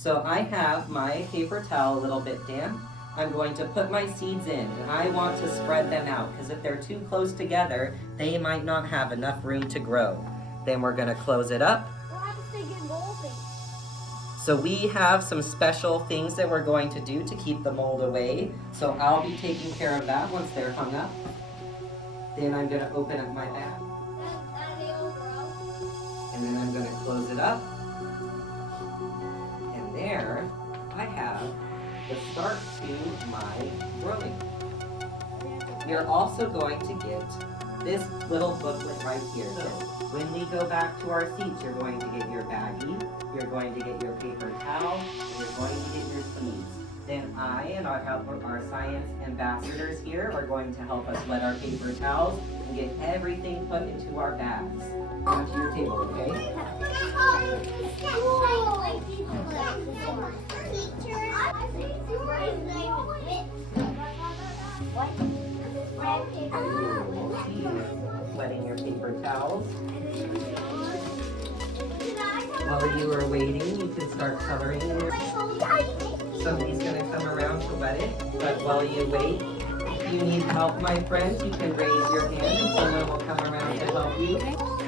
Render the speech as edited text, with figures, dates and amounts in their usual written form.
So I have my paper towel a little bit damp. I'm going to put my seeds in, and I want to spread them out because if they're too close together, they might not have enough room to grow. Then we're going to close it up. What happens if they get moldy? So we have some special things that we're going to do to keep the mold away. So I'll be taking care of that once they're hung up. Then I'm going to open up my bag. And then I'm going to close it up. And there I have the start to my growing. You're also going to get this little booklet right here. So when we go back to our seats, you're going to get your baggie, you're going to get your paper towel, and you're going to get your seeds. Then I and our science ambassadors here are going to help us wet our paper towels and get everything put into our bags. Onto your table, okay? Wetting your paper towels. While you are waiting, you can start coloring in your... Somebody's going to come around to wet it, but while you wait, if you need help, my friends, you can raise your hand and someone will come around to help you.